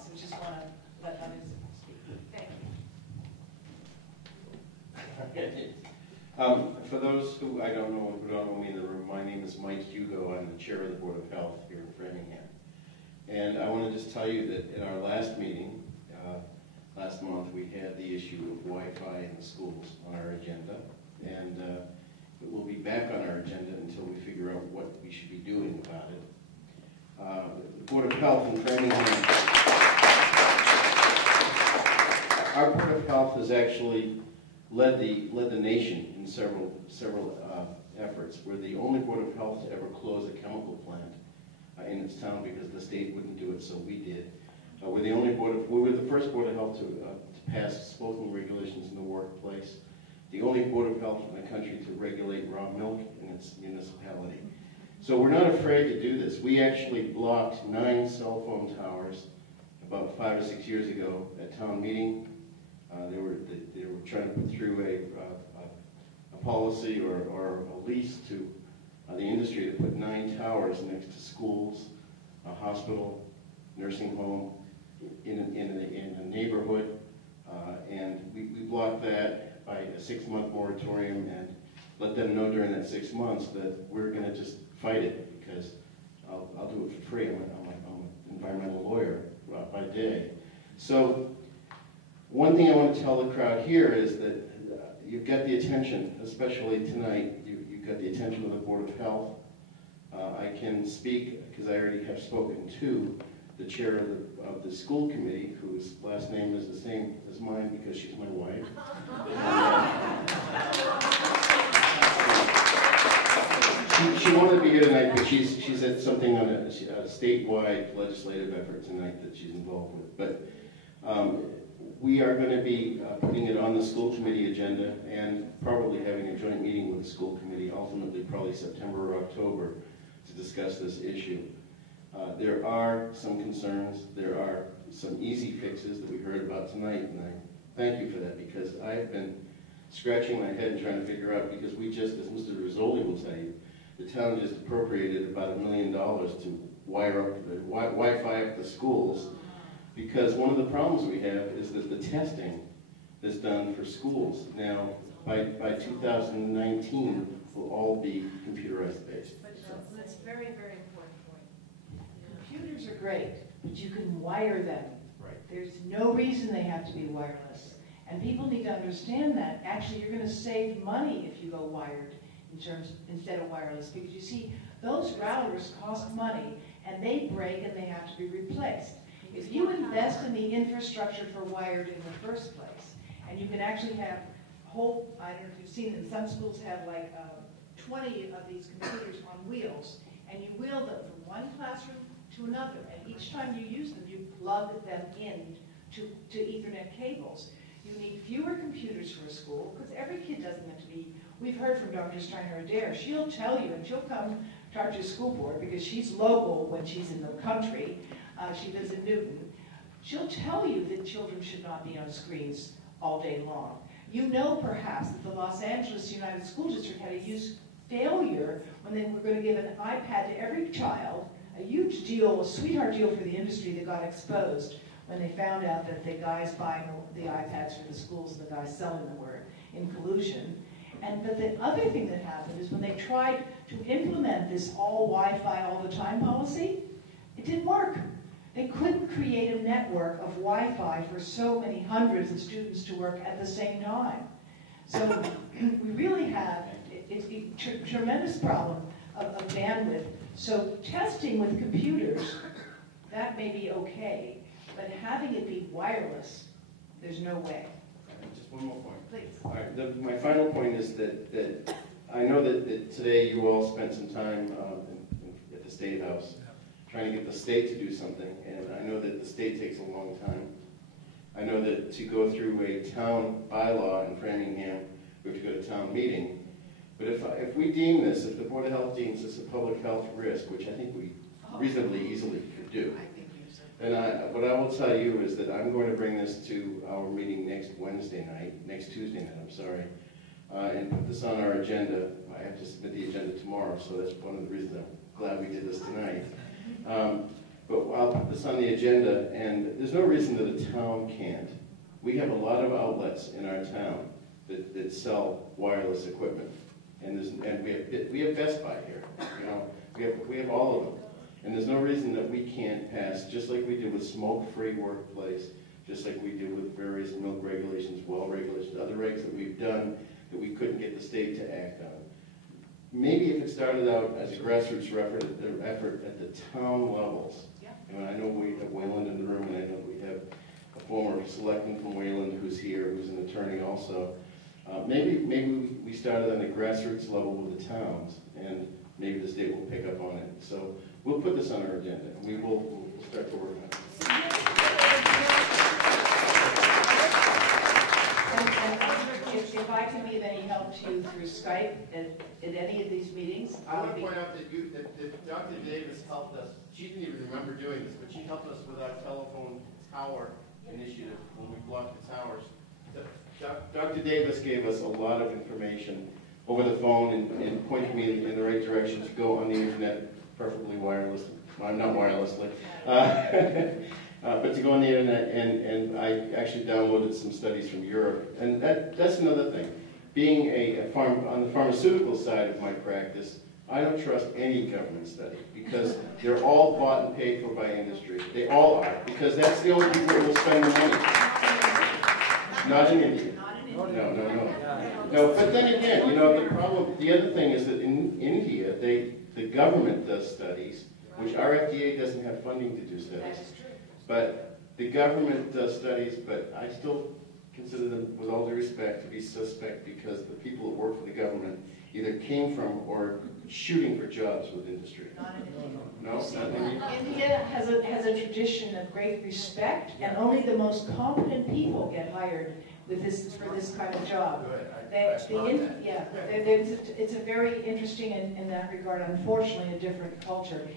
comments. I just want to let others speak. Thank you. For those who I don't know, who don't know me in the room, my name is Mike Hugo. I'm the chair of the Board of Health here in Framingham. And I want to just tell you that in our last meeting, last month, we had the issue of Wi-Fi in the schools on our agenda. And it will be back on our agenda until we figure out what we should be doing about it. The Board of Health in Framingham, our Board of Health has actually led the nation in several efforts. We're the only Board of Health to ever close a chemical plant in its town because the state wouldn't do it, so we did. We're the only we were the first Board of Health to pass smoking regulations in the workplace. The only Board of Health in the country to regulate raw milk in its municipality. So we're not afraid to do this. We actually blocked 9 cell phone towers about 5 or 6 years ago at town meeting. They were trying to put through a policy or a lease to the industry to put 9 towers next to schools, a hospital, nursing home, in a neighborhood, and we blocked that by a 6-month moratorium and let them know during that 6 months that we're going to just fight it because I'll do it for free. I'm an environmental lawyer by day. So one thing I want to tell the crowd here is that you've got the attention, especially tonight, you've got the attention of the Board of Health. I can speak because I already have spoken to the chair of the school committee, whose last name is the same as mine because she's my wife. She wanted to be here tonight, but she's at something on a statewide legislative effort tonight that she's involved with. But we are going to be putting it on the school committee agenda and probably having a joint meeting with the school committee, ultimately probably September or October, to discuss this issue. There are some concerns. There are some easy fixes that we heard about tonight, and I thank you for that because I have been scratching my head and trying to figure out, because we just, as Mr. Rizzoli will tell you, the town just appropriated about $1 million to wire up the Wi-Fi up the schools, because one of the problems we have is that the testing that's done for schools now, by 2019, will all be computerized based. But that's a very, very important point. Computers are great, but you can wire them. Right. There's no reason they have to be wireless. And people need to understand that. Actually, you're going to save money if you go wired instead of wireless, because you see, those routers cost money, and they break and they have to be replaced. If you invest in the infrastructure for wired in the first place, and you can actually have whole, I don't know if you've seen them, some schools have like 20 of these computers on wheels, and you wheel them from one classroom to another, and each time you use them, you plug them in to Ethernet cables. You need fewer computers for a school, because every kid doesn't have to be, we've heard from Dr. Steiner-Adair, she'll tell you, and she'll come talk to your school board, because she's local when she's in the country, she lives in Newton, she'll tell you that children should not be on screens all day long. You know perhaps that the Los Angeles United School District had a huge failure when they were going to give an iPad to every child, a huge deal, a sweetheart deal for the industry that got exposed when they found out that the guys buying the iPads for the schools and the guys selling them were in collusion. But the other thing that happened is when they tried to implement this all Wi-Fi all the time policy, it didn't work. They couldn't create a network of Wi-Fi for so many hundreds of students to work at the same time. So we really have a tremendous problem of bandwidth. So testing with computers, that may be okay, but having it be wireless, there's no way. Just one more point. Please. All right, my final point is that I know that today you all spent some time at the State House trying to get the state to do something, and I know that the state takes a long time. I know that to go through a town bylaw in Framingham, we have to go to town meeting. But if we deem this, if the Board of Health deems this a public health risk, which I think we reasonably easily could do, then what I will tell you is that I'm going to bring this to our meeting next Tuesday night, I'm sorry, and put this on our agenda. I have to submit the agenda tomorrow, so that's one of the reasons I'm glad we did this tonight. But I'll put this this on the agenda, and there's no reason that a town can't. We have a lot of outlets in our town that sell wireless equipment, and we have Best Buy here. You know, we have all of them, and there's no reason that we can't pass, just like we did with smoke-free workplace, just like we did with various milk regulations, well regulations, other regs that we've done that we couldn't get the state to act on. Maybe if it started out as a grassroots effort at the town levels. Yeah. And I know we have Wayland in the room, and I know we have a former selectman from Wayland who's here, who's an attorney also. Maybe we started on a grassroots level with the towns, and maybe the state will pick up on it. So we'll put this on our agenda, and we'll start to work on it. If I can be of any help to you through Skype at any of these meetings, I want to point out that Dr. Davis helped us. She didn't even remember doing this, but she helped us with our telephone tower initiative when we blocked the towers. Dr. Davis gave us a lot of information over the phone and pointed me in the right direction to go on the internet, preferably wireless. Well, not wirelessly. But to go on the internet, and I actually downloaded some studies from Europe. And that's another thing. Being on the pharmaceutical side of my practice, I don't trust any government study because they're all bought and paid for by industry. They all are, because that's the only people that will spend the money. Not in India. No, but then again, you know, the other thing is that in India, the government does studies, which our FDA doesn't have funding to do studies. But the government does studies, but I still consider them, with all due respect, to be suspect because the people that work for the government either came from or shooting for jobs with industry. No, not in India. India has a tradition of great respect, and only the most competent people get hired for this kind of job. It's a very interesting in that regard, unfortunately, a different culture.